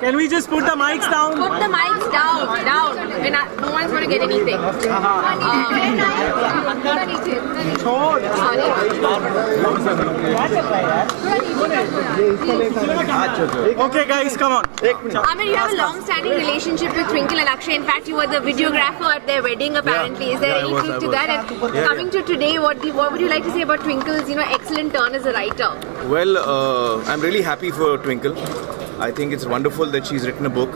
Can we just put the mics down? Put the mics down. No one's going to get anything. Okay, guys, come on. Amir, you have a long-standing relationship with Twinkle and Akshay. In fact, you were the videographer at their wedding, apparently. Is there any truth to that? And coming to today, what would you like to say about Twinkle's, excellent turn as a writer? Well, I'm really happy for Twinkle. I think it's wonderful that she's written a book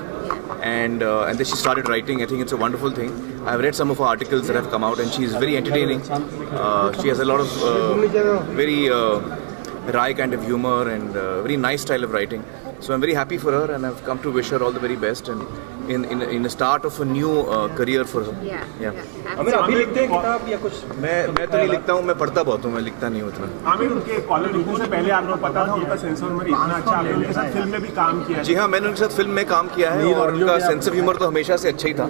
and that she started writing. I think it's a wonderful thing. I've read some of her articles that have come out and she's very entertaining. She has a lot of very wry kind of humor and very nice style of writing. So I'm very happy for her and I've come to wish her all the very best and in the start of a new career for her. Yeah. Aamir अभी लिखते हैं किताब या कुछ? मैं तो नहीं लिखता हूँ, मैं पढ़ता बहुत हूँ, मैं लिखता नहीं उतना। आमिर उनके कॉलम लिखने से पहले आपको पता था उनका सेंस ऑफ ह्यूमर इतना अच्छा, आपने उनके साथ फिल्म में भी काम किया है? जी हाँ, मैंने उनके साथ फिल्म में काम किया है और उनका सेंस ऑफ ह्यूमर तो हमेशा से अच्छा ही था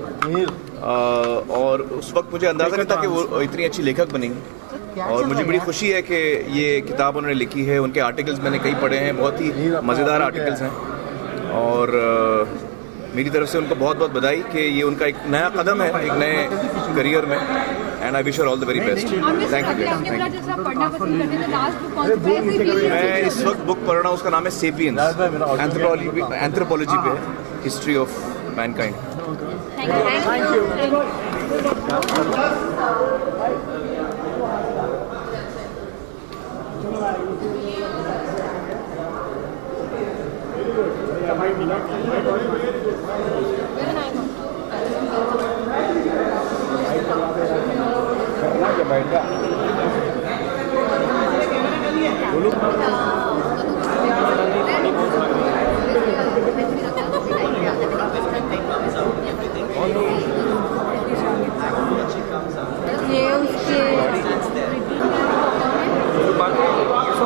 और उस वक्त मुझे अंदाज़ा नहीं था कि वो इतनी अच्छी लेखक बनेंगी और मुझे बड़ी खुशी है कि ये किताब उन्होंने लिखी है। उनके आर्टिकल्स मैंने कई पढ़े हैं, बहुत ही मज़ेदार आर्टिकल्स हैं और मेरी तरफ से उनको बहुत बहुत बधाई कि ये उनका एक नया कदम है एक नए करियर में and I wish her all the very best. Thank you. मैं इस वक्त बुक पढ़ रहा हूँ, उसका नाम है सेपियंस, एंथ्रोपोलॉजी पे history of Mankind. Thank you.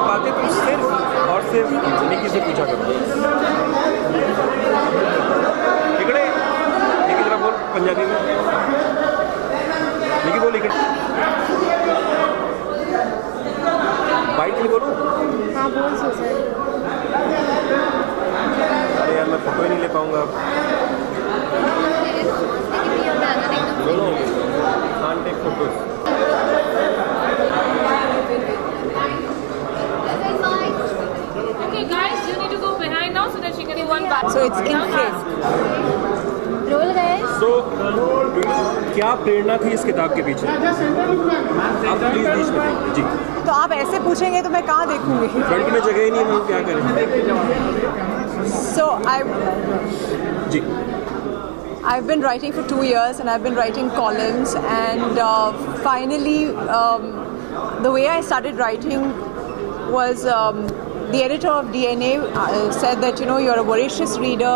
बातें तो सिर्फ और सिर्फ निकी से पूछा करो। निकले निकी जरा बोल पंजाबी में, निकी बोल निकले बाइक में बोलूँ? हाँ बोल सो सर। अरे यार मैं फोटो ही नहीं ले पाऊँगा। बोलो can't take photos. So it's in frame. Roll guys. So क्या प्रेरणा थी इस किताब के पीछे? आप प्लीज बीच में देखिए जी। तो आप ऐसे पूछेंगे तो मैं कहाँ देखूंगी? फ्रंट में जगह ही नहीं है, हम क्या करें? So ji. I've been writing for 2 years and I've been writing columns and finally the way I started writing was the editor of DNA said that you're a voracious reader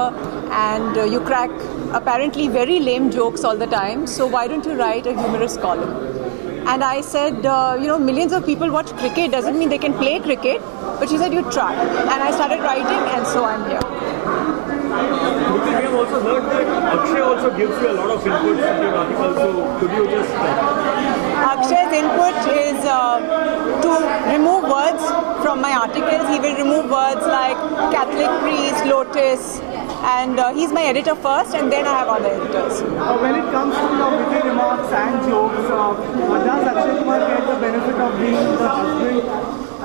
and you crack apparently very lame jokes all the time, so why don't you write a humorous column? And I said millions of people watch cricket, doesn't mean they can play cricket, but she said you try, and I started writing and so I'm here. Because we have also heard that Akshay also gives you a lot of input in your articles, so could you just... Akshay's input is to remove words from my articles. He will remove words like Catholic priest, lotus, and he's my editor first and then I have other editors. When it comes to your witty remarks and jokes, does Akshay Kumar get the benefit of being the husband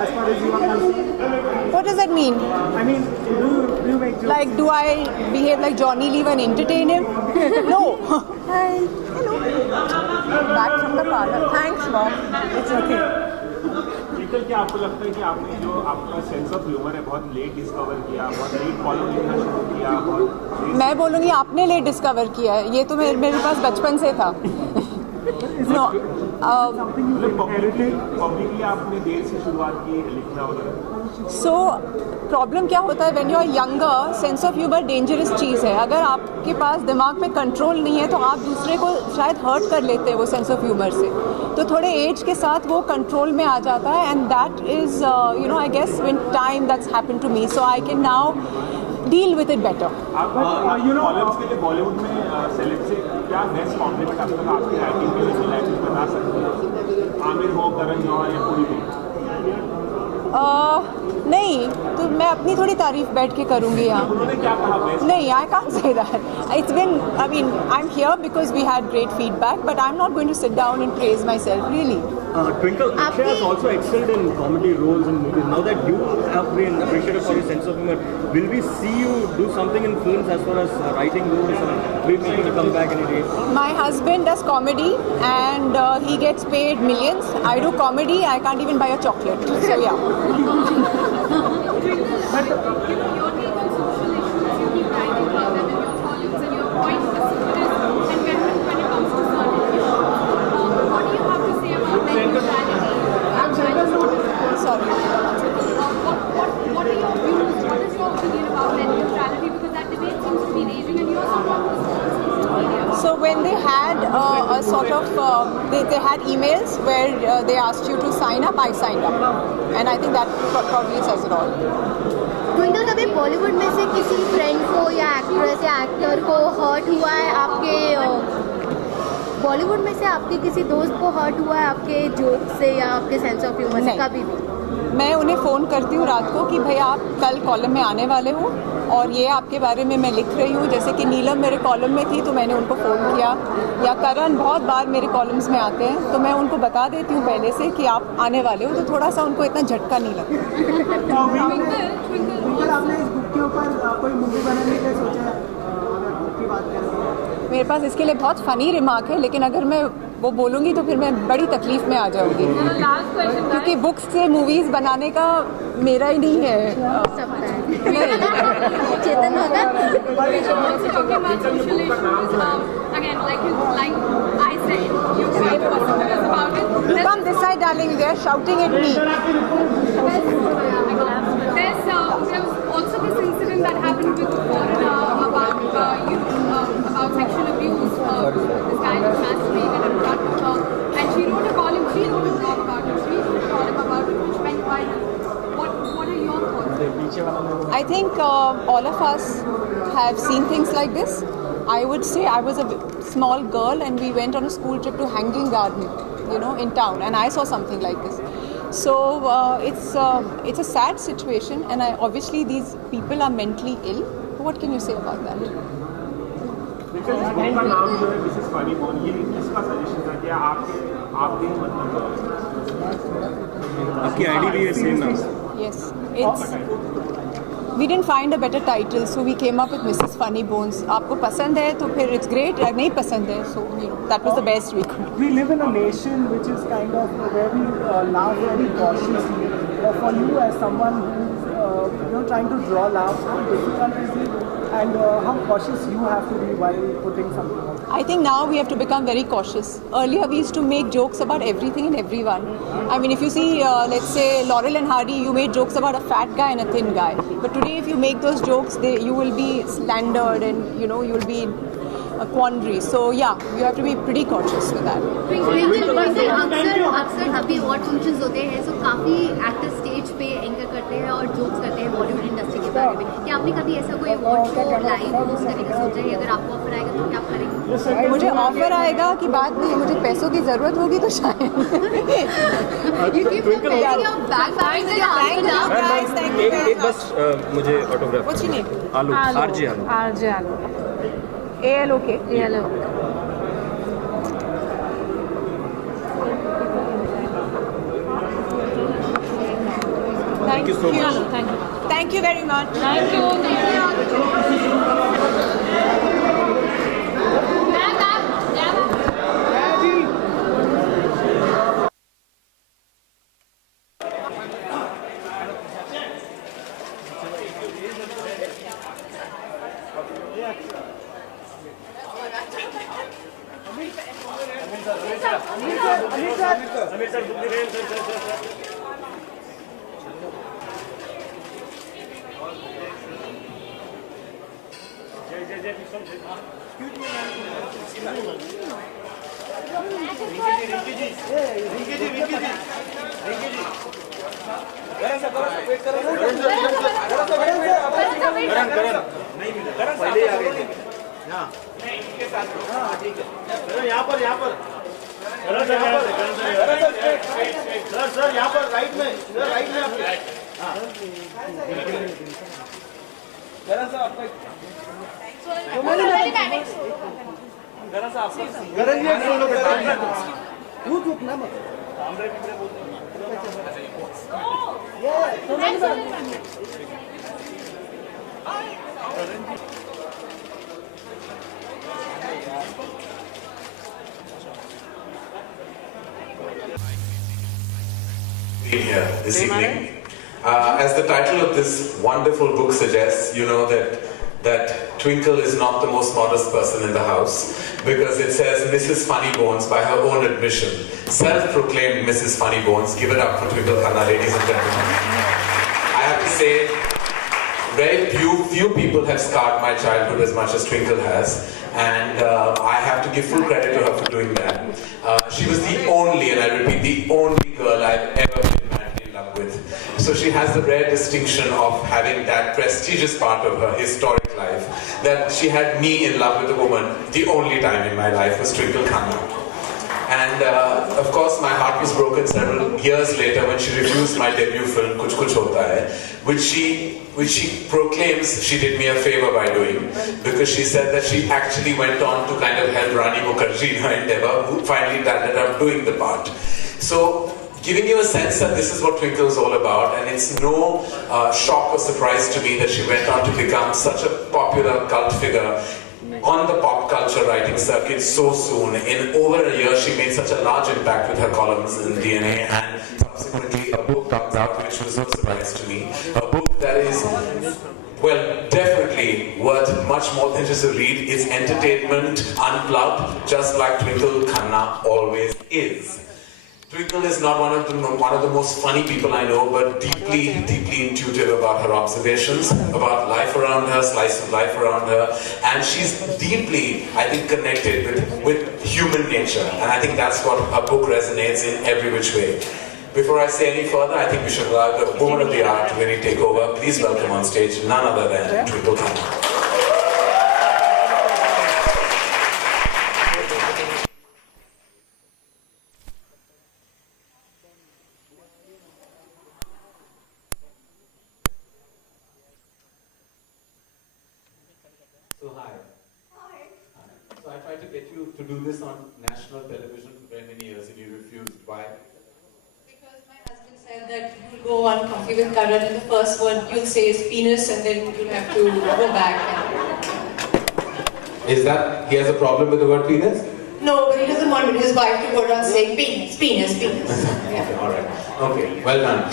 as far as you are concerned? What does that mean? I mean, do you make jokes? Like, do I behave like Johnny Lever and entertain him? No. Hi. Hello. Back from the parlor. Thanks, Mom. It's okay. क्या आपको लगता है कि आपने जो आपका sense of humour है बहुत लेट डिस्कवर किया, बहुत लेट कॉलम लिखना शुरू किया? मैं बोलूँगी आपने लेट डिस्कवर किया है, ये तो मेरे पास बचपन से था। No. पब्लिकली आपने देर से शुरुआत की लिखना वगैरह? So प्रॉब्लम क्या होता है when you are younger, sense of humour dangerous चीज़ है। अगर आपके पास दिमाग में कंट्रोल नहीं है तो आप दूसरे को शायद हर्ट कर लेते हैं वो सेंस ऑफ ह्यूमर से, तो थोड़े एज के साथ वो कंट्रोल में आ जाता है and that is I guess with time that's happened to me, so I can now deal with it better. Columns के लिए बॉलीवुड में सेलेक्ट से क्या बेस्ट कॉम्प्लीमेंट आप तक आपकी राइटिंग के लिए लैंग्वेज बता सकते हैं? आमिर हो, करण जौहर या कोई भी? नहीं, तो मैं अपनी थोड़ी तारीफ बैठ के करूँगी यहाँ. उन्होंने क्या कहा बेस्ट? नहीं, I can't say that. It's been, I mean, I'm here because we had great feedback, but I'm not going to sit down and praise myself, really. Twinkle, Akshay has also excelled in comedy roles in movies. Now that you have been appreciated for your sense of humor, will we see you do something in films as far as writing goes, or will you making a comeback any day? My husband does comedy and he gets paid millions. I do comedy, I can't even buy a chocolate. So yeah. Sorry. What are your views? What is your opinion about net neutrality? Because that debate seems to be raging and you're sort of media. So when they had a sort of, they had emails where they asked you to sign up, I signed up. And I think that probably says it all. Twinkle, कभी बॉलीवुड में से किसी friend को या actress या actor को hurt हुआ है आपके, बॉलीवुड में से आपके किसी दोस्त को हर्ट हुआ है आपके जोक से या आपके सेंस ऑफ ह्यूमर से? कभी भी मैं उन्हें फ़ोन करती हूँ रात को कि भाई आप कल कॉलम में आने वाले हो और ये आपके बारे में मैं लिख रही हूँ. जैसे कि नीलम मेरे कॉलम में थी तो मैंने उनको फ़ोन किया, या करण बहुत बार मेरे कॉलम्स में आते हैं, तो मैं उनको बता देती हूँ पहले से कि आप आने वाले हो, तो थोड़ा सा उनको इतना झटका नहीं लगता. आपने इस बुक के ऊपर कोई मूवी बनाने के सोचा है? अगर बुक की बात करें तो मेरे पास इसके लिए बहुत फ़नी रिमार्क है, लेकिन अगर मैं वो बोलूँगी तो फिर मैं बड़ी तकलीफ में आ जाऊँगी, क्योंकि बुक्स से मूवीज़ बनाने का मेरा ही नहीं है. चेतन होगा Again, like I said, you can't possibly about it. You come this side, darling. They are shouting at me. There's also this incident that happened with Foreigner about about sexual abuse. This guy was masturbated in front of her, and she wrote a column. She wrote a blog about it. She wrote a column about it, which went viral. What are your thoughts? I think all of us have seen things like this. I would say I was a small girl and we went on a school trip to Hanging Garden, in town, and I saw something like this. So it's a sad situation, and obviously these people are mentally ill. What can you say about that? का नाम जो है Mrs funny bone, ये किसका suggestion था? क्या आपके मतलब आपकी आईडी भी है सेम नाम? Yes, we didn't find a better title, so we came up with Mrs. Funny Bones. आपको पसंद है तो फिर it's great, नहीं पसंद है, so that was the best we could. we live in a nation which is kind of where we laugh very cautiously. For you as someone who's trying to draw laughs, how difficult is it, and how cautious you have to be while putting something out? I think now we have to become very cautious. Earlier we used to make jokes about everything and everyone. I mean, if you see, let's say Laurel and Hardy, you made jokes about a fat guy and a thin guy. But today if you make those jokes, you will be slandered and you will be in a quandary. So yeah, you have to be pretty cautious with that. अक्सर अभी award functions होते हैं, सो काफ़ी actor stage पे anchor करते हैं और jokes करते हैं बॉलीवुड इंडस्ट्री के बारे में. क्या आपने कभी ऐसा कोई अवार्ड शो लाइव होस्ट करने का सोचा है? अगर आपको ऑफर आएगा तो क्या आप करेंगे? मुझे ऑफर आएगा कि बात नहीं, मुझे पैसों की ज़रूरत होगी तो शायद. एक बस मुझे ऑटोग्राफ. What's your name? आलू, आरजे आलू. RJ Alu. ALOK. Thank you so much. Thank you very much. Thank you. Sir यहाँ पर राइट में Here this evening. As the title of this wonderful book suggests, you know that Twinkle is not the most modest person in the house, because it says Mrs. Funnybones by her own admission. Self-proclaimed Mrs. Funnybones. Give it up for Twinkle Khanna, ladies and gentlemen. I have to say, very few people have scarred my childhood as much as Twinkle has, and I have to give full credit to her for doing that. She was the only, and I repeat, the only girl I've ever been madly in love with. So she has the rare distinction of having that prestigious part of her historic life, that she had me in love with a woman. The only time in my life was Twinkle Khanna. And of course my heart was broken several years later when she refused my debut film Kuch Kuch Hota Hai, which she proclaims she did me a favor by doing, because she said that she actually went on to kind of help Rani Mukherjee in her endeavor, who finally ended up doing the part. So giving you a sense that this is what Twinkle is all about, and it's no shock or surprise to me that she went on to become such a popular cult figure on the pop culture writing circuit so soon. In over a year, she made such a large impact with her columns in DNA, and subsequently a book comes out which was no surprise to me. A book that is, well, definitely worth much more than just a read. It's entertainment unplugged, just like Twinkle Khanna always is. Twinkle is not one of the most funny people I know, but deeply intuitive about her observations, about life around her, slice of life around her, and she's deeply, I think, connected with human nature, and I think that's what her book resonates in every which way. Before I say any further, I think we should allow the woman of the hour to really take over. Please welcome on stage none other than Twinkle Khanna. So I tried to get you to do this on national television for very many years and you refused. Why? Because my husband said that you'll go on Coffee with Karan and the first word you'll say is penis and then you'll have to go back. Is that, he has a problem with the word penis? No, but he doesn't want his wife to go around saying penis, penis, penis. Yeah. Alright. Okay, well done.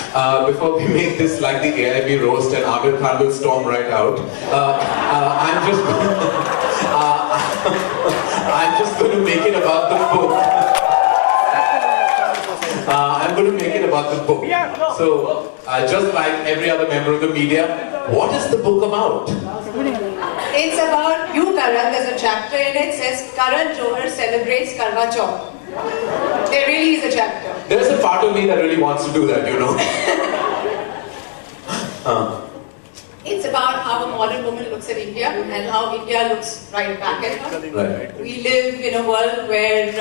Before we make this like the AIB roast and Amir Khan will storm right out, I'm just going to make it about the book. I'm going to make it about the book. So, just like every other member of the media, what is the book about? It's about you, Karan. There's a chapter in it says Karan Johar celebrates Karwa Chauth. There really is a chapter. There's a part of me that really wants to do that, you know. It's about how a modern woman looks at India and how India looks right back at her. Right. We live in a world where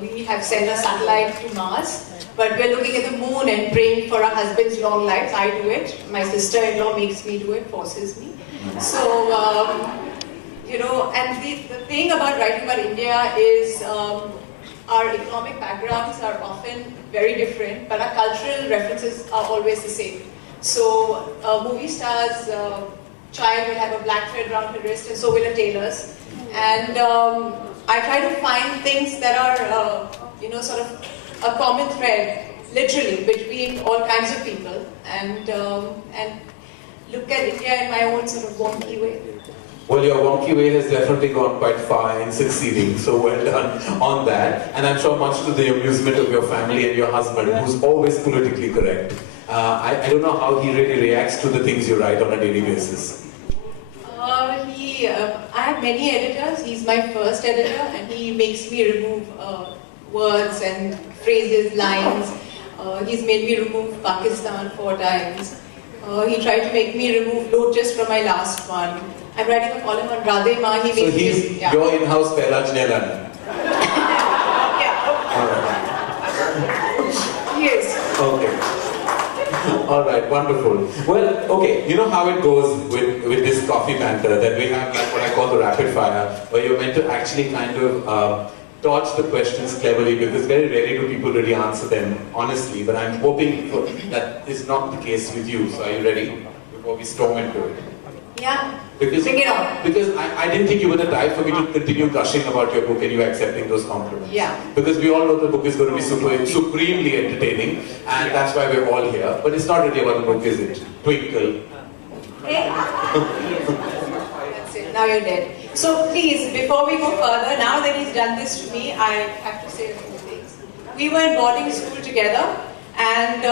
we have sent a satellite to Mars, but we're looking at the moon and praying for our husband's long lives. I do it. My sister-in-law makes me do it, forces me. So, you know, and the thing about writing about India is our economic backgrounds are often very different, but our cultural references are always the same. So, movie stars' child will have a black thread around her wrist, and so will a tailor's. And I try to find things that are, you know, sort of a common thread, literally, between all kinds of people, and look at India in my own sort of wonky way. Well, your wonky way has definitely gone quite far in succeeding, so well done on that. And I'm sure much to the amusement of your family and your husband, who's always politically correct. I don't know how he really reacts to the things you write on a daily basis. I have many editors. He's my first editor, and he makes me remove words and phrases, lines. He's made me remove Pakistan 4 times. He tried to make me remove Lotus from my last one. I'm writing a column on Radhe Ma. So he's your in-house Pehla Jnelan. Yeah. All right. Yes. Okay. All right, wonderful. Well, okay, you know how it goes with this coffee banter, that we have like what I call the rapid fire, where you're meant to actually kind of dodge the questions cleverly, because very rarely do people really answer them honestly, but I'm hoping that is not the case with you. So are you ready before we storm into it? Yeah. Because, bring it on. Because I didn't think you were the type for me to continue gushing about your book and you accepting those compliments. Yeah. Because we all know the book is going to be supremely entertaining, and that's why we're all here. But it's not really about the book, is it? Twinkle. Hey. That's it. Now you're dead. So please, before we go further, now that he's done this to me, I have to say a few things. We were in boarding school together, and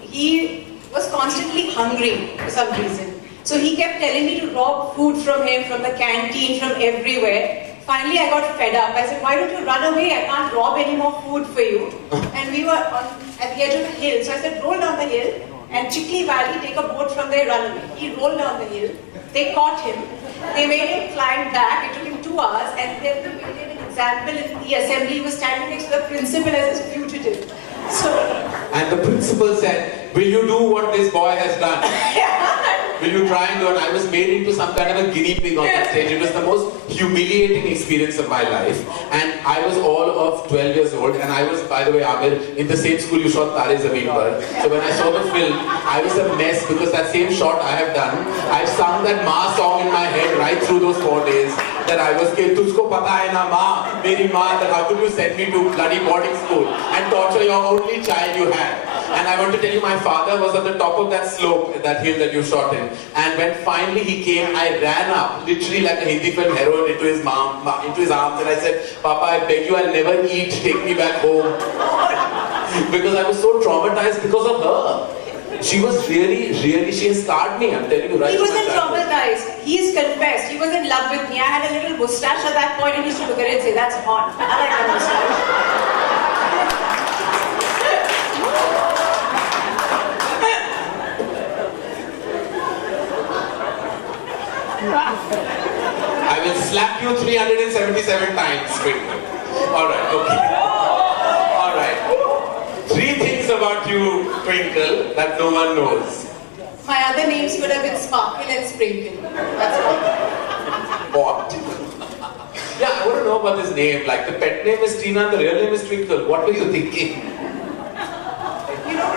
he was constantly hungry for some reason. So he kept telling me to rob food from him, from the canteen, from everywhere. Finally, I got fed up. I said, why don't you run away? I can't rob any more food for you. And we were at the edge of a hill. So I said, roll down the hill, and Chikli Valley, take a boat from there, run away. He rolled down the hill. They caught him. They made him climb back. It took him 2 hours, and then they made him an example in the assembly. He was standing next to the principal as his fugitive. So, and the principal said, will you do what this boy has done? Will you try and do it? I was made into some kind of a guinea pig on that stage. It was the most humiliating experience of my life. And I was all of 12 years old, and I was, by the way, Amir, in the same school you shot Tare Zameen Par. So when I saw the film, I was a mess, because that same shot I have done, I've sung that Ma song in my head right through those 4 days. That I was killed. Tusko pata hai na Ma, meri Ma, that how could you send me to bloody boarding school and torture your only child you had? And I want to tell you, my father was at the top of that slope, that hill that you shot in. And when finally he came, I ran up, literally like a Hindi film heroine, into his arms, and I said, Papa, I beg you, I'll never eat, take me back home. Because I was so traumatized because of her. She was really, she has scarred me, I'm telling you right. He wasn't traumatized. He's confessed. He was in love with me. I had a little moustache at that point, and he used to look at it and say, that's hot. I like that moustache. I will slap you 377 times. Alright, okay. Alright. 3 things about you, Twinkle, that no one knows. My other names could have been Sparkle and Sprinkle. That's What? Yeah, I want to know about this name. Like, the pet name is Tina and the real name is Twinkle. What were you thinking? You know,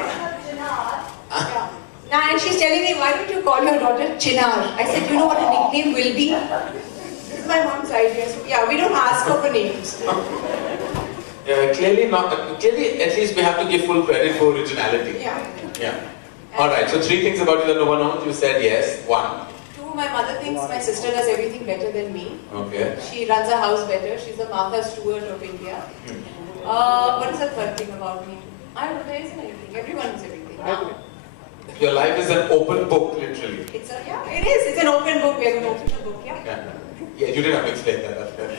yeah. Nah, and she's telling me, why don't you call your daughter Chinar? I said, you know what a nickname will be? This is my mom's idea. So, yeah, we don't ask her for names. Clearly not. Clearly, at least we have to give full credit for originality. Yeah. Yeah. Alright, so 3 things about you that no one knows. You said yes. 1. 2, my mother thinks my sister does everything better than me. Okay. She runs a house better. She's the Martha Stewart of India. What is the 3rd thing about me? I don't know, there isn't anything. Everyone knows everything. Your life is an open book, literally. It is. It's an open book. We are going to open the book, Yeah, you didn't have to explain that. That's fair.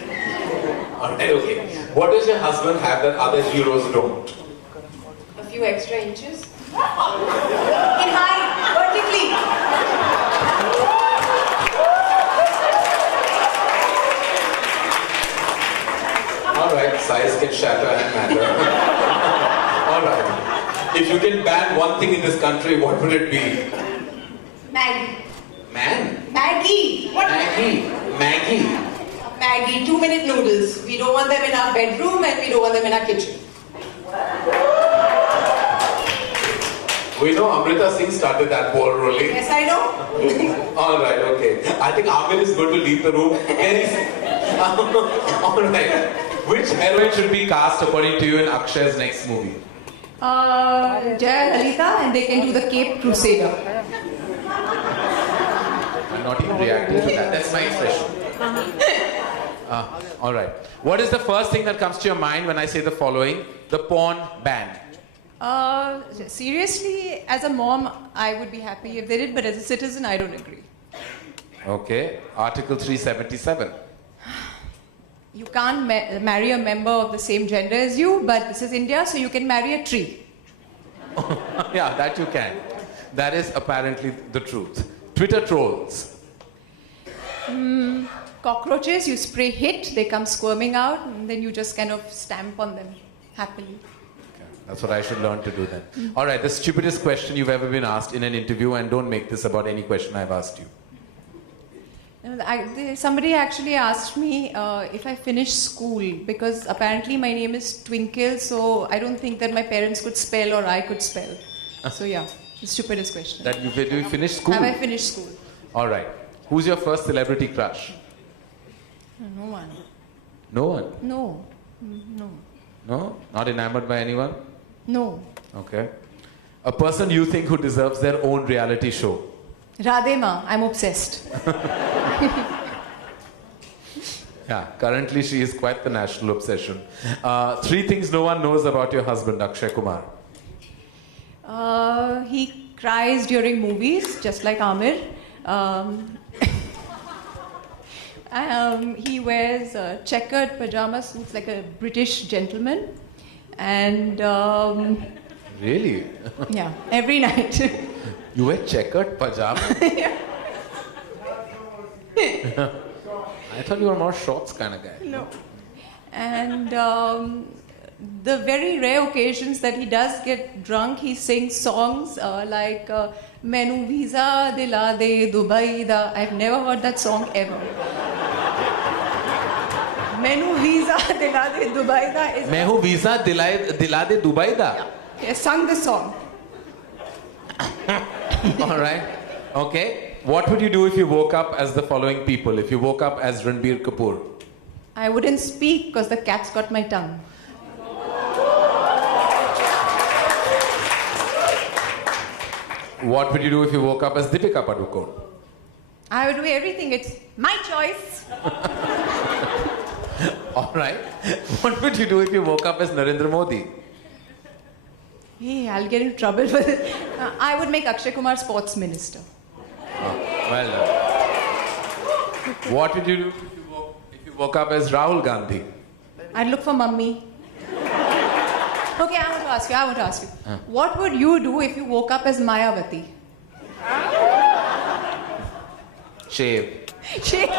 Alright, okay. What does your husband have that other heroes don't? A few extra inches. In height, vertically. Alright, size can shatter and matter. Alright. If you can ban one thing in this country, what would it be? Maggie. Man? Maggie. What? Maggie. Maggie, 2-minute noodles. We don't want them in our bedroom and we don't want them in our kitchen. We know Amrita Singh started that ball rolling. Yes, I know. Alright, okay. I think Amir is going to leave the room. Alright. Which heroine should be cast according to you in Akshay's next movie? Jaya Lalita, and they can do the Cape Crusader. I'm not even reacting to that. That's my expression. Alright. What is the first thing that comes to your mind when I say the following? The porn ban. Seriously, as a mom, I would be happy if they did, but as a citizen, I don't agree. Okay. Article 377. You can't marry a member of the same gender as you, but this is India, so you can marry a tree. Yeah, that you can. That is apparently the truth. Twitter trolls. Cockroaches, you spray hit, they come squirming out, and then you just kind of stamp on them happily. Okay. That's what I should learn to do then. All right, the stupidest question you've ever been asked in an interview, and don't make this about any question I've asked you. Somebody actually asked me if I finished school, because apparently my name is Twinkle, so I don't think that my parents could spell or I could spell. So yeah, the stupidest question. That you finished school? Have I finished school? All right. Who's your first celebrity crush? No one. No one? No. No. No? Not enamored by anyone? No. Okay. A person you think who deserves their own reality show? Radhe Ma, I'm obsessed. Yeah, currently she is quite the national obsession. 3 things no one knows about your husband, Akshay Kumar. He cries during movies, just like Amir. He wears checkered pajama suits like a British gentleman. And Really? yeah, every night. You wear checkered pajamas? I thought you were more shorts kind of guy. No. And the very rare occasions that he does get drunk, he sings songs like Mainu Visa Dila De Dubai Da. I've never heard that song ever. Mainu Visa Dila De Dubai Da is... Mainu Visa Dila De Dubai Da? Yeah. He has sung the song. All right. Okay. What would you do if you woke up as the following people? If you woke up as Ranbir Kapoor? I wouldn't speak because the cat's got my tongue. What would you do if you woke up as Deepika Padukone? I would do everything. It's my choice. All right. What would you do if you woke up as Narendra Modi? Hey, I'll get in trouble for this. I would make Akshay Kumar sports minister. Well done. What would you do if you woke up as Rahul Gandhi? I'd look for mummy. Okay, I want to ask you. What would you do if you woke up as Mayavati? Shave. Shave.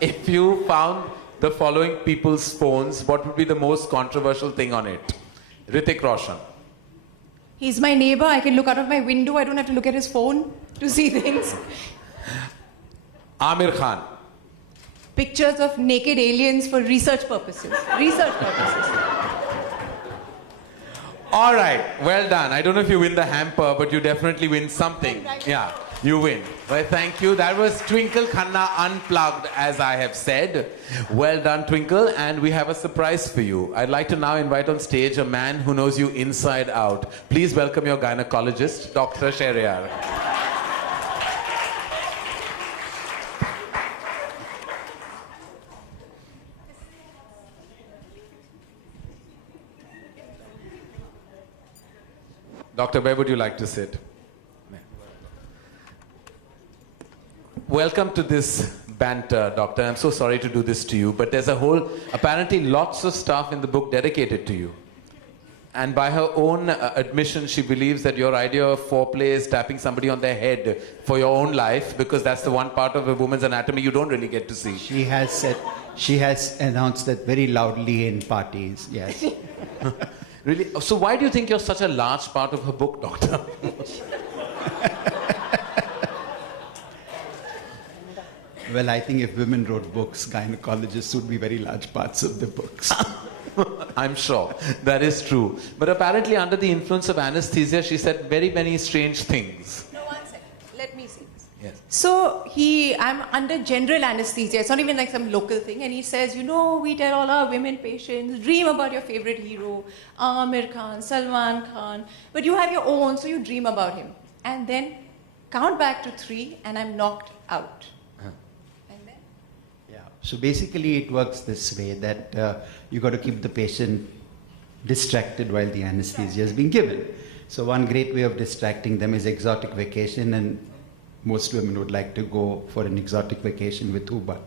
If you found the following people's phones, what would be the most controversial thing on it? Hrithik Roshan. He's my neighbor. I can look out of my window. I don't have to look at his phone to see things. Amir Khan. Pictures of naked aliens for research purposes. All right, well done. I don't know if you win the hamper, but you definitely win something. Yeah, you win. Well, thank you. That was Twinkle Khanna Unplugged, as I have said. Well done, Twinkle. And we have a surprise for you. I'd like to now invite on stage a man who knows you inside out. Please welcome your gynecologist, Dr. Shehryar. Doctor, where would you like to sit? Welcome to this banter, Doctor. I'm so sorry to do this to you, but there's apparently lots of stuff in the book dedicated to you. And by her own admission, she believes that your idea of foreplay is tapping somebody on their head for your own life, because that's the one part of a woman's anatomy you don't really get to see. She has announced that very loudly in parties, yes. Really? So why do you think you're such a large part of her book, Doctor? Well, I think if women wrote books, gynecologists would be very large parts of the books. I'm sure. That is true. But apparently under the influence of anesthesia, she said very many strange things. No, one second. Let me see this. Yes. So I'm under general anesthesia. It's not even like some local thing. And he says, we tell all our women patients, dream about your favorite hero, Amir Khan, Salman Khan. But you have your own, so you dream about him. And then count back to 3 and I'm knocked out. So basically it works this way, that you got to keep the patient distracted while the anesthesia is being given. So one great way of distracting them is exotic vacation, and most women would like to go for an exotic vacation with who but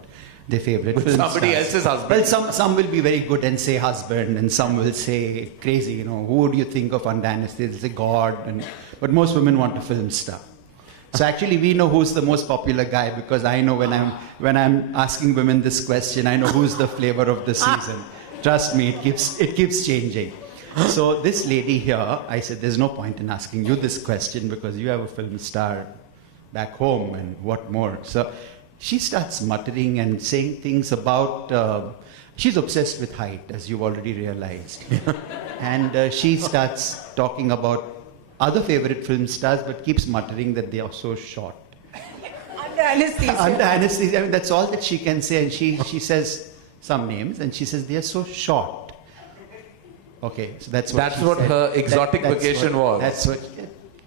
their favorite with film somebody stars. else's husband. Well, some will be very good and say husband, and some will say crazy, who would you think of under anesthesia? They say God, but most women want a film star. So actually, we know who's the most popular guy because I know when I'm asking women this question, I know who's the flavor of the season. Trust me, it keeps changing. So this lady here, I said, there's no point in asking you this question because you have a film star back home and what more. So she starts muttering and saying things about. She's obsessed with height, as you've already realized, and she starts talking about other favorite film stars, but keeps muttering that they are so short. Under anesthesia. Under anesthesia. I mean, that's all that she can say. And she says some names, and she says they are so short. Okay, so that's what her exotic vacation was.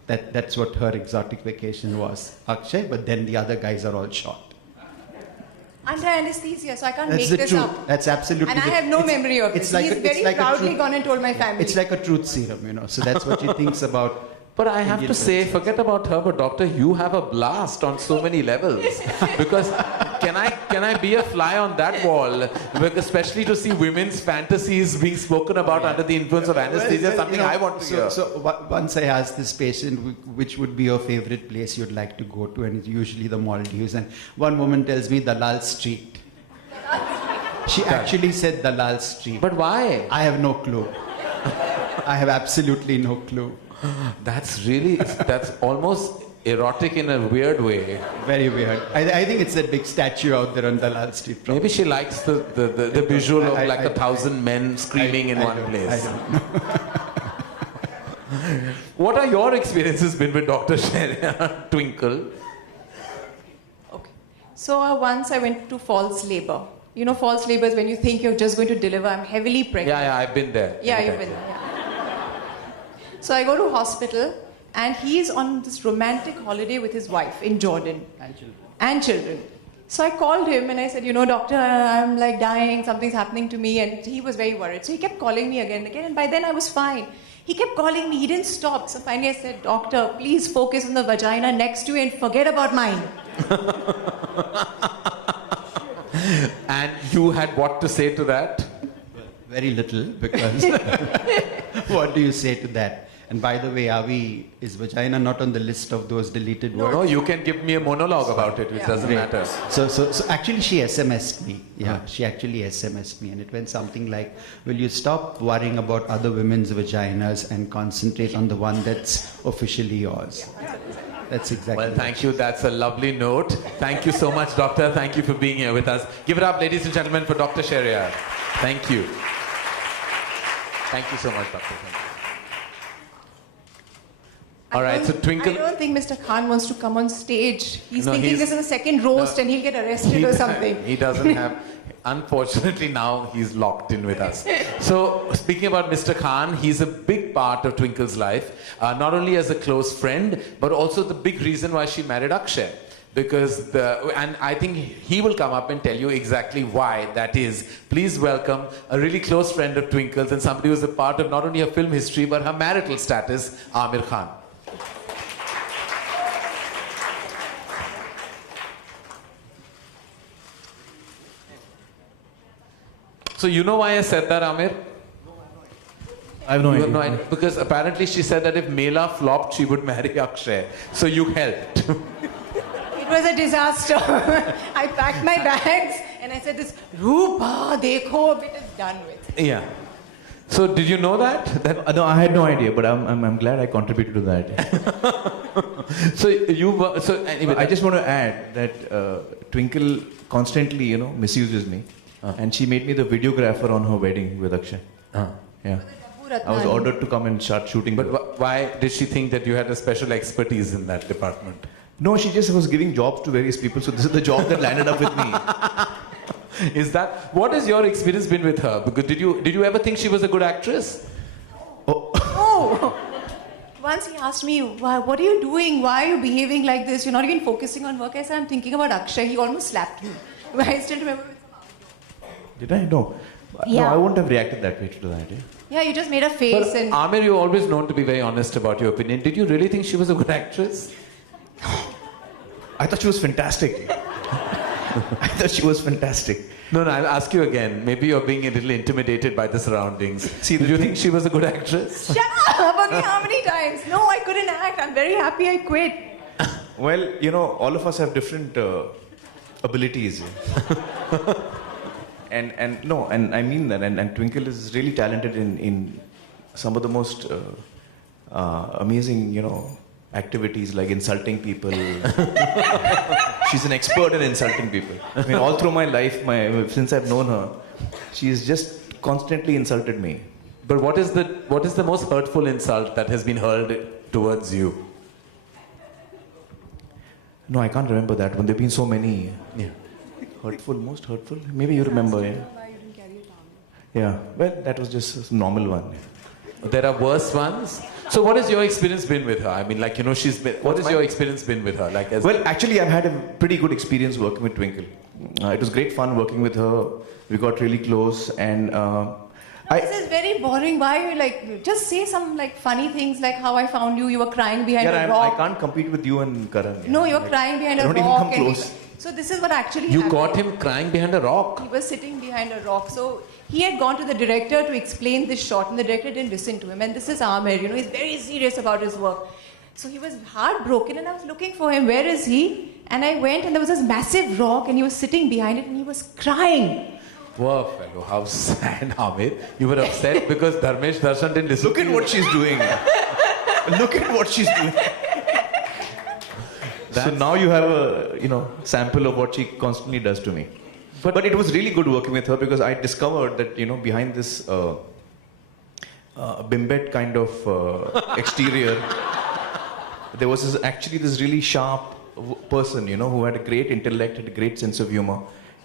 That's what her exotic vacation was, Akshay. But then the other guys are all short. Under anesthesia, so I can't That's make the this truth. up. That's absolutely. And I have no memory of this. He's very proudly gone and told my family. It's like a truth serum, you know. So that's what she thinks about. But I have to say, forget about her, but doctor, you have a blast on so many levels. Because can I be a fly on that wall? Especially to see women's fantasies being spoken about under the influence of anesthesia, something I want to hear. So once I asked this patient which would be your favorite place you'd like to go to, and it's usually the Maldives, and one woman tells me Dalal Street. She actually said Dalal Street. But why? I have no clue. I have absolutely no clue. That's almost erotic in a weird way. Very weird. I think it's that big statue out there on Dalal Street. Probably. Maybe she likes the visual of 1,000 men screaming in one place. I don't know. What are your experiences been with Dr. Sharia, Twinkle? Okay. So once I went to false labor. You know, false labor is when you think you're just going to deliver. I'm heavily pregnant. Yeah, I've been there. Yeah, you've been there. Yeah. So I go to hospital, and he's on this romantic holiday with his wife in Jordan. And children. So I called him and I said, you know, doctor, I'm like dying, something's happening to me. And he was very worried. So he kept calling me again and again. And by then I was fine. He kept calling me. He didn't stop. So finally I said, doctor, please focus on the vagina next to you and forget about mine. And you had what to say to that? Very little, because what do you say to that? And by the way, is vagina not on the list of those deleted words? No, you can give me a monologue about it, which doesn't matter. So actually she SMS'd me. Yeah, she actually SMS'd me. And it went something like, will you stop worrying about other women's vaginas and concentrate on the one that's officially yours? That's exactly. Well, thank you. That's a lovely note. Thank you so much, doctor. Thank you for being here with us. Give it up, ladies and gentlemen, for Dr. Sharia. Thank you. Thank you so much, doctor. All right, so Twinkle. I don't think Mr. Khan wants to come on stage. He's thinking this is a second roast and he'll get arrested or something. He doesn't have. Unfortunately, now he's locked in with us. So, speaking about Mr. Khan, he's a big part of Twinkle's life, not only as a close friend, but also the big reason why she married Akshay. Because and I think he will come up and tell you exactly why that is. Please welcome a really close friend of Twinkle's and somebody who's a part of not only her film history, but her marital status, Aamir Khan. So you know why I said that, Aamir? I have no idea. Because apparently she said that if Mela flopped, she would marry Akshay. So you helped. It was a disaster. I packed my bags and I said this, Rupa, dekho, it is done with. Yeah. So did you know that? No, I had no idea, but I'm glad I contributed to that. So anyway, I just want to add that Twinkle constantly, misuses me. And she made me the videographer on her wedding with Akshay. Yeah. I was ordered to come and start shooting. But why did she think that you had a special expertise in that department? No, she just was giving jobs to various people. So this is the job that landed up with me. What has your experience been with her? Because did you ever think she was a good actress? Oh. Once he asked me, what are you doing? Why are you behaving like this? You're not even focusing on work. I said, I'm thinking about Akshay. He almost slapped me. I still remember. Did I? No. Yeah. No, I wouldn't have reacted that way to that. Yeah, you just made a face. But and Aamir, you're always known to be very honest about your opinion. Did you really think she was a good actress? I thought she was fantastic. I thought she was fantastic. No, I'll ask you again. Maybe you're being a little intimidated by the surroundings. Did you think she was a good actress? Shut up! Okay, how many times? No, I couldn't act. I'm very happy I quit. Well, you know, all of us have different abilities. and I mean that. And Twinkle is really talented in some of the most amazing, you know, activities like insulting people. She's an expert in insulting people. I mean, all through my life, since I've known her, she's just constantly insulted me. But what is the most hurtful insult that has been hurled towards you? No, I can't remember that one. There've been so many. Yeah. Most hurtful? Maybe you remember, yeah. Yeah, well, that was just a normal one. There are worse ones. So what has your experience been with her? I mean, like, you know, what has your experience been with her? Like, well, actually, I've had a pretty good experience working with Twinkle. It was great fun working with her. We got really close, and this is very boring. Why you just say some like funny things like how I found you. You were crying behind a rock. I can't compete with you and Karan. No, you were crying behind a rock. Don't even come close. So this is what actually You happened. caught him crying behind a rock. He was sitting behind a rock. So he had gone to the director to explain this shot, and the director didn't listen to him. And this is Aamir, you know, he's very serious about his work. So he was heartbroken, and I was looking for him. Where is he? And I went, and there was this massive rock, and he was sitting behind it, and he was crying. Poor fellow, how sad, Aamir. You were upset because Dharmesh Darshan didn't listen. Look at what she's doing. Look at what she's doing. So now you have a, you know, sample of what she constantly does to me. But it was really good working with her because I discovered that, you know, behind this bimbet kind of exterior, there was actually this really sharp person, you know, who had a great intellect, had a great sense of humor,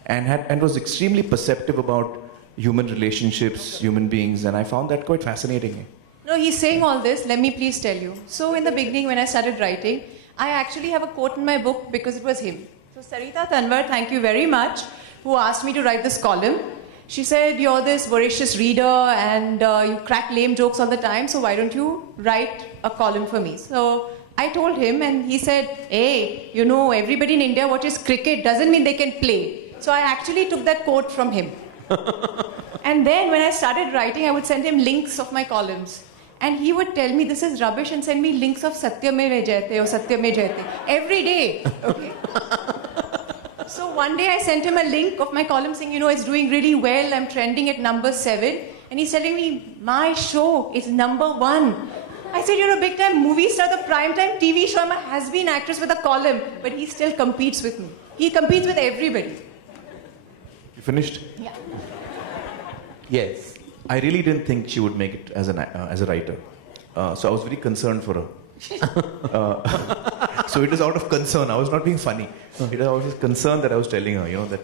and was extremely perceptive about human relationships, human beings, and I found that quite fascinating. No, he's saying all this. Let me please tell you. So in the beginning, when I started writing, I actually have a quote in my book because it was him. So Sarita Tanwar, thank you very much, who asked me to write this column. She said, you're this voracious reader and you crack lame jokes all the time, so why don't you write a column for me? So I told him, and he said, hey, you know, everybody in India watches cricket, doesn't mean they can play. So I actually took that quote from him. And then when I started writing, I would send him links of my columns. And he would tell me this is rubbish and send me links of Satyameva Jayate or Satyame Jayate every day. Okay. So one day I sent him a link of my column saying, you know, it's doing really well. I'm trending at number 7. And he's telling me, my show is number 1. I said, you're a big time movie star, the prime time TV show. I'm a has-been actress with a column. But he still competes with me. He competes with everybody. You finished? Yeah. Yes. I really didn't think she would make it as a writer. So I was very concerned for her. So it was out of concern. I was not being funny. It was out of concern that I was telling her, you know, that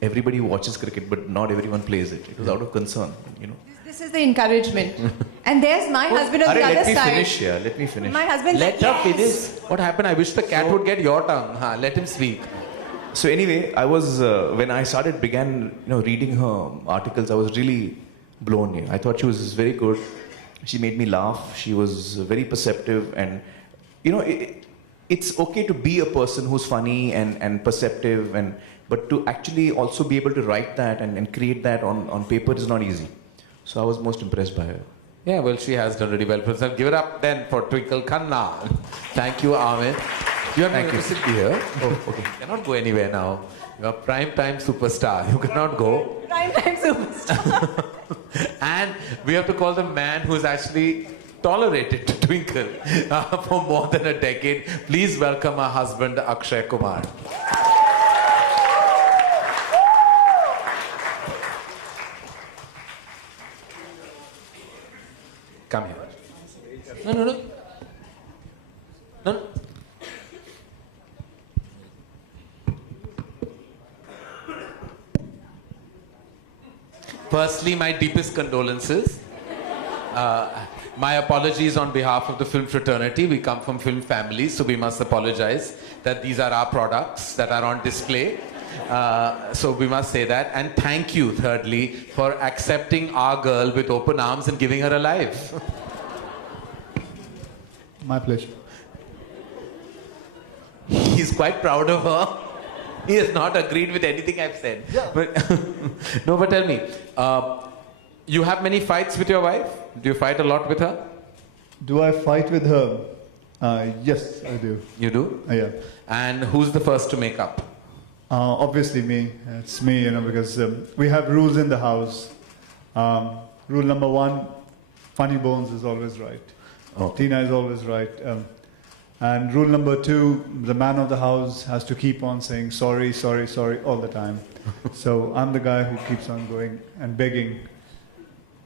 everybody watches cricket, but not everyone plays it. It was out of concern, you know. This is the encouragement. And there's my husband on the other side. Let me finish. My husband Let her finish. What happened? I wish the cat would get your tongue. Let him speak. So anyway, I was, when I began, you know, reading her articles, I was really blown away. I thought she was very good. She made me laugh. She was very perceptive, and you know, it's okay to be a person who's funny and perceptive, but to actually also be able to write that and create that on paper is not easy. So I was most impressed by her. Yeah, well, she has done really well for herself. Give it up then for Twinkle Khanna. Thank you, Aamir. You are going to sit here. Oh, okay. You cannot go anywhere now. You are prime time superstar. You cannot go. Prime time superstar. And we have to call the man who's actually tolerated Twinkle for more than a decade. Please welcome our husband, Akshay Kumar. Come here. No. Firstly, my deepest condolences. My apologies on behalf of the film fraternity. We come from film families, so we must apologize that these are our products that are on display. So we must say that. And thank you, thirdly, for accepting our girl with open arms and giving her a life. My pleasure. He's quite proud of her. He has not agreed with anything I've said. Yeah. But no, but tell me, you have many fights with your wife? Do you fight a lot with her? Do I fight with her? Yes, I do. You do? Yeah. And who's the first to make up? Obviously me. It's me, because we have rules in the house. Rule number 1, Funny Bones is always right. Oh. Tina is always right. And rule number 2, the man of the house has to keep on saying sorry, sorry, sorry all the time. So I'm the guy who keeps on going and begging.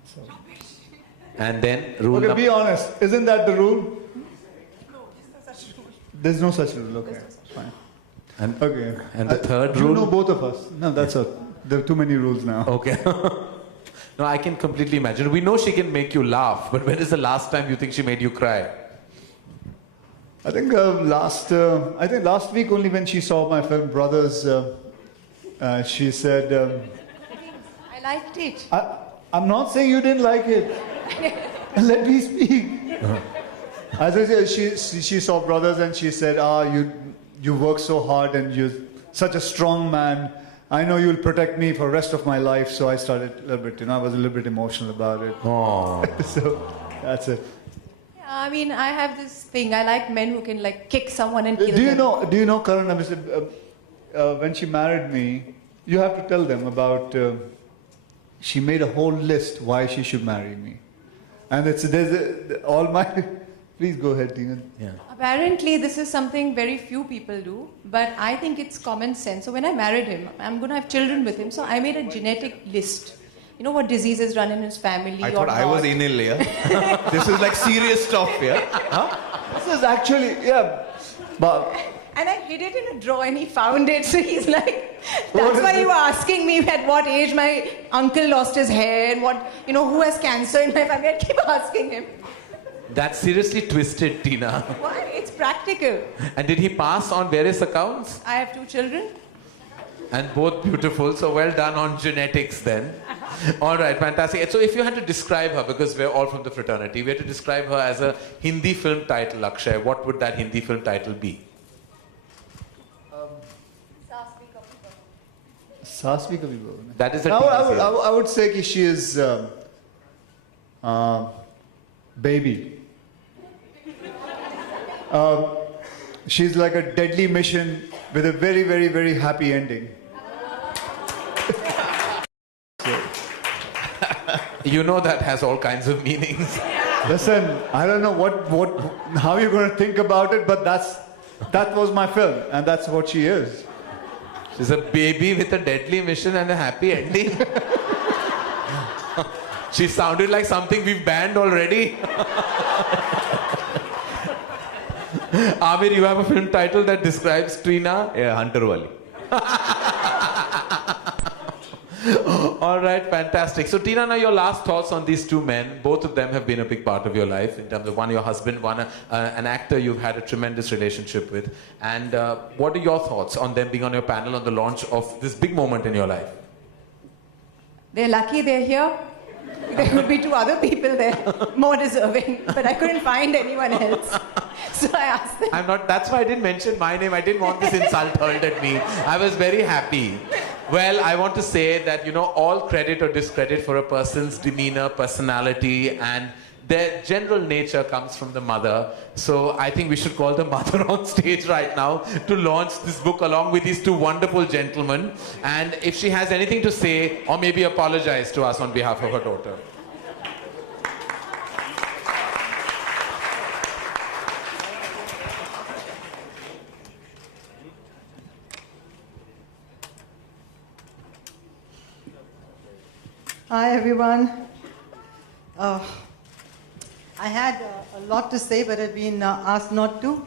So. And then rule Okay, number... be honest. Isn't that the rule? There's no such rule. Okay, fine. And, okay. And the third rule? rule? You know both of us. No, that's there are too many rules now. Okay. No, I can completely imagine. We know she can make you laugh, but when is the last time you think she made you cry? I think last week only when she saw my film Brothers, she said, I liked it. I'm not saying you didn't like it. Let me speak. As I said, she saw Brothers and she said, you work so hard and you're such a strong man. I know you'll protect me for the rest of my life. So I started a little bit, I was a little bit emotional about it. Oh. So that's it. Yeah, I mean, I have this thing. I like men who can like kick someone and kill them. Do you know Karan? When she married me, you have to tell them about. She made a whole list why she should marry me, and all my. Please go ahead, Tina. Yeah. Apparently, this is something very few people do, but I think it's common sense. So when I married him, I'm going to have children with him. So I made a genetic list. You know what diseases run in his family. I thought I was anal, yeah. This is like serious stuff, yeah. Huh? This is actually, yeah. But and I hid it in a drawer and he found it. So he's like, that's why you were asking me at what age my uncle lost his hair and what, who has cancer in my family. I keep asking him. That's seriously twisted, Tina. Why? It's practical. And did he pass on various accounts? I have 2 children. And both beautiful, so well done on genetics then. All right, fantastic. So if you had to describe her, because we're all from the fraternity, we had to describe her as a Hindi film title, Akshay, what would that Hindi film title be? Saas Bhi Kabhi Bahu. That is a I would say that she is baby. She's like a deadly mission with a very, very, very happy ending. You know that has all kinds of meanings. Listen, I don't know how you're going to think about it, but that was my film, and that's what she is. She's a baby with a deadly mission and a happy ending. She sounded like something we've banned already. Amir, you have a film title that describes Tina? Yeah, Hunter Wali. All right, fantastic. So Tina, now your last thoughts on these 2 men. Both of them have been a big part of your life in terms of one your husband, one an actor you've had a tremendous relationship with. And what are your thoughts on them being on your panel on the launch of this big moment in your life? They're lucky they're here. There would be 2 other people there, more deserving, but I couldn't find anyone else. So I asked them. That's why I didn't mention my name. I didn't want this insult hurled at me. I was very happy. Well, I want to say that, all credit or discredit for a person's demeanor, personality, and their general nature comes from the mother. So I think we should call the mother on stage right now to launch this book along with these 2 wonderful gentlemen. And if she has anything to say, or maybe apologize to us on behalf of her daughter. Hi everyone. I had a lot to say, but I've been asked not to,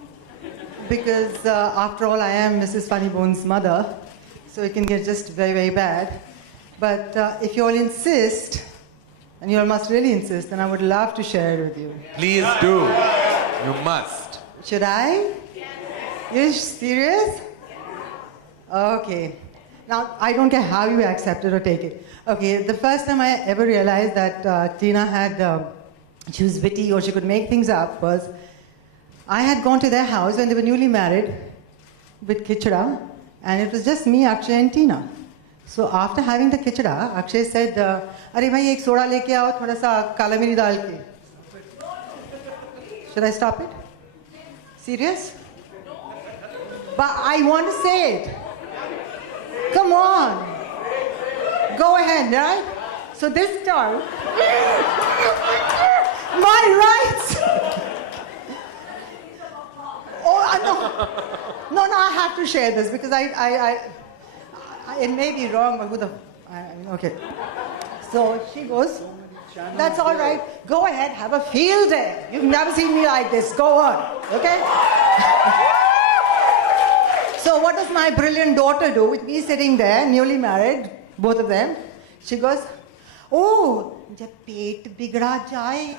because after all, I am Mrs. Funnybone's mother, so it can get just very, very bad. But if you all insist, and you all must really insist, then I would love to share it with you. Please do. You must. Should I? You're serious? Okay. Now, I don't care how you accept it or take it. Okay, the first time I ever realized that Tina had, she was witty or she could make things up was, I had gone to their house when they were newly married with Kichada, and it was just me, Akshay and Tina. So after having the Kichada, Akshay said, "Arey bhai, ek soda leke aao, thoda sa kala miri dal ke." Should I stop it? Serious? But I want to say it. Come on. Go ahead, right? So this time, my rights. Oh, no, I have to share this because it may be wrong, but who the, okay. So she goes, that's all right. Go ahead, have a field day. You've never seen me like this. Go on, okay? So what does my brilliant daughter do with me sitting there, newly married, both of them? She goes, oh, jab peet bigda jaye.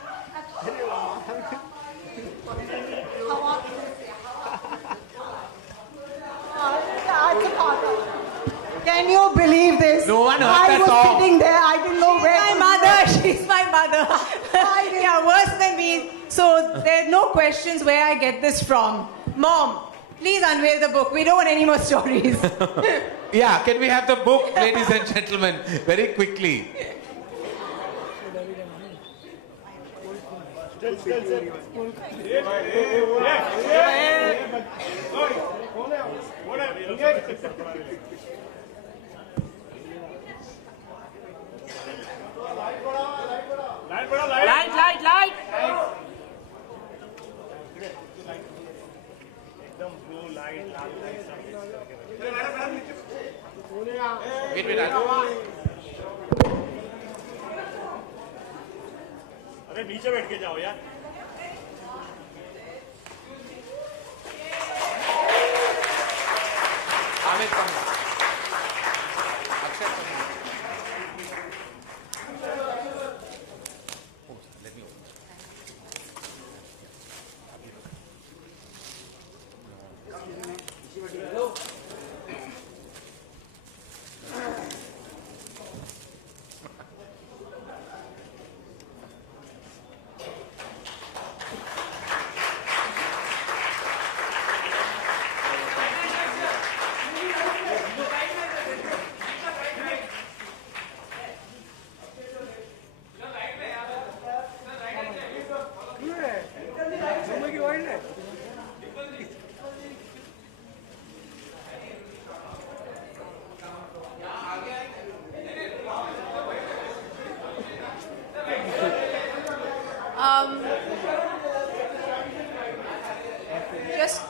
Can you believe this? No one heard I that was song. sitting there, I didn't know where. My mother, she's my mother. Yeah, worse than me. So there are no questions where I get this from. Mom, please unveil the book. We don't want any more stories. Yeah, can we have the book, ladies and gentlemen, very quickly? Light. Wait. अरे नीचे बैठ के जाओ यार Amit, come. Akshay, come. Oh, let me open. Just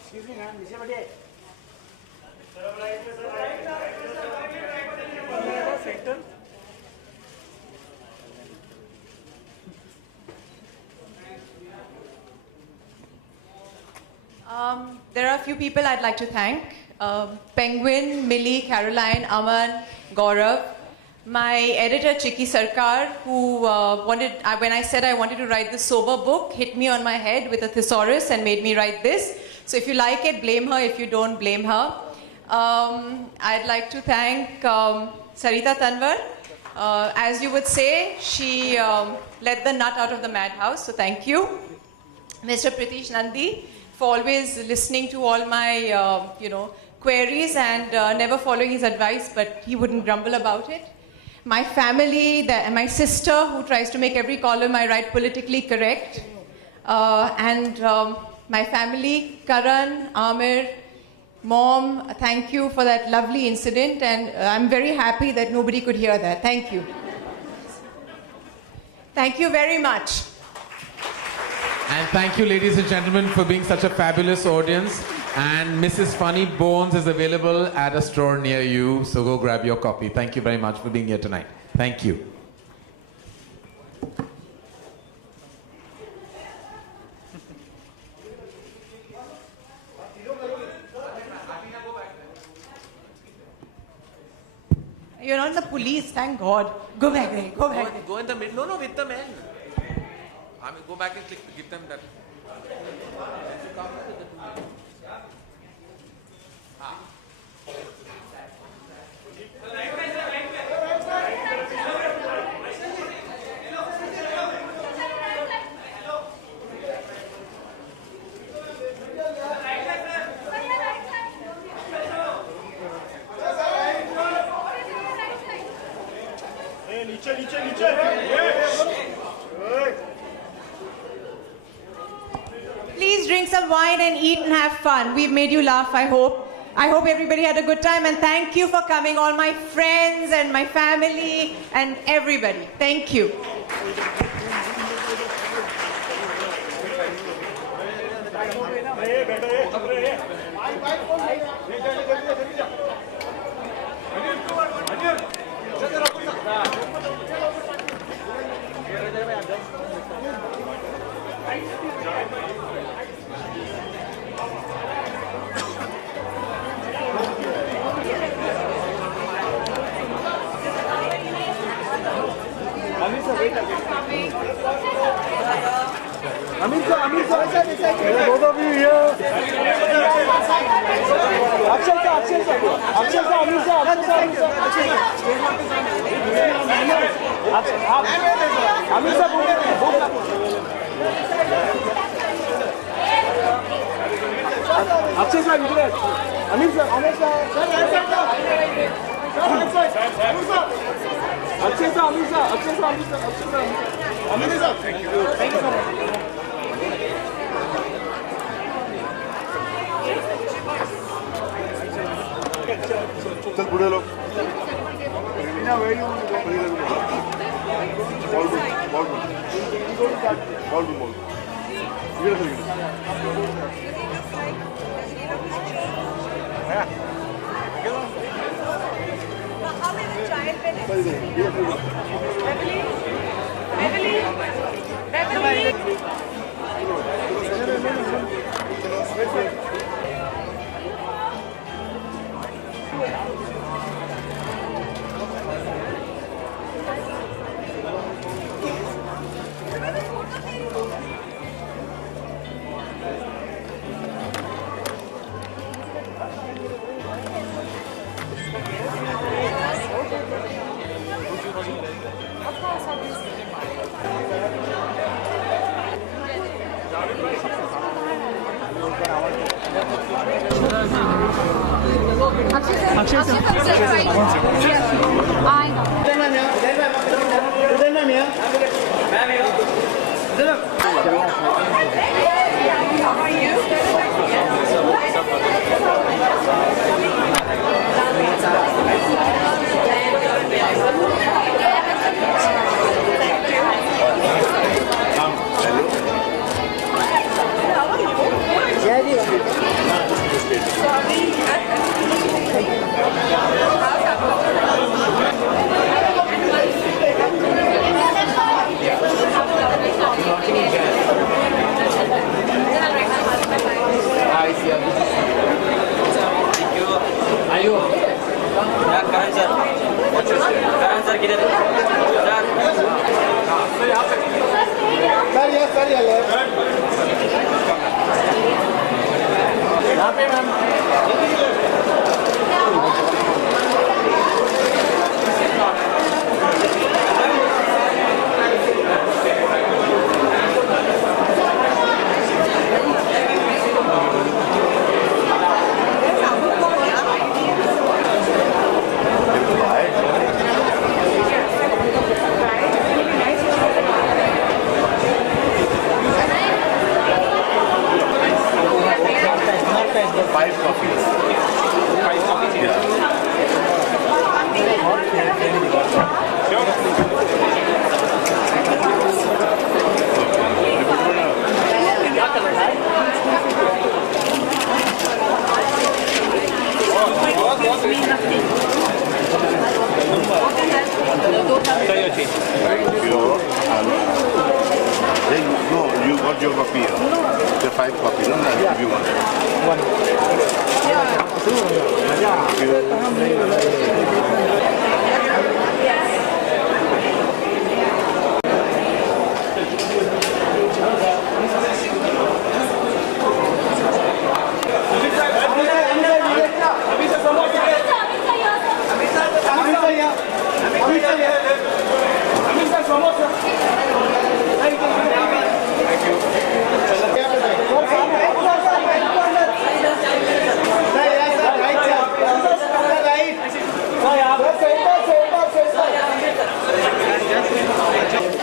Excuse me, ma'am. नीचे बैठिए. There are a few people I'd like to thank. Penguin, Millie, Caroline, Aman, Gaurav. My editor, Chiki Sarkar, who when I said I wanted to write the sober book, hit me on my head with a thesaurus and made me write this. So if you like it, blame her. If you don't, blame her. I'd like to thank Sarita Tanwar. As you would say, she let the nut out of the madhouse, so thank you. Mr. Pritish Nandi, for always listening to all my queries and never following his advice, but he wouldn't grumble about it. My family, my sister, who tries to make every column I write politically correct. And my family, Karan, Amir, Mom, thank you for that lovely incident, and I'm very happy that nobody could hear that. Thank you. Thank you very much. And thank you, ladies and gentlemen, for being such a fabulous audience. And Mrs. Funny Bones is available at a store near you, so go grab your copy. Thank you very much for being here tonight. Thank you. You're not the police, thank God. Go back there, go back there. Go in the middle. No, with the men. I mean, go back and give them that. Please drink some wine and eat and have fun. We've made you laugh, I hope. I hope everybody had a good time, and thank you for coming, all my friends and my family and everybody. Thank you. Amir sir, both of you here. Akshay sir, Amir sir, Amir sir, Akshay sir, Amir sir, thank you. चल बुढ़े लोग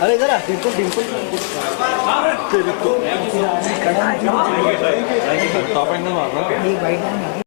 अरे इधर आ Dimple Dimple top and में मारना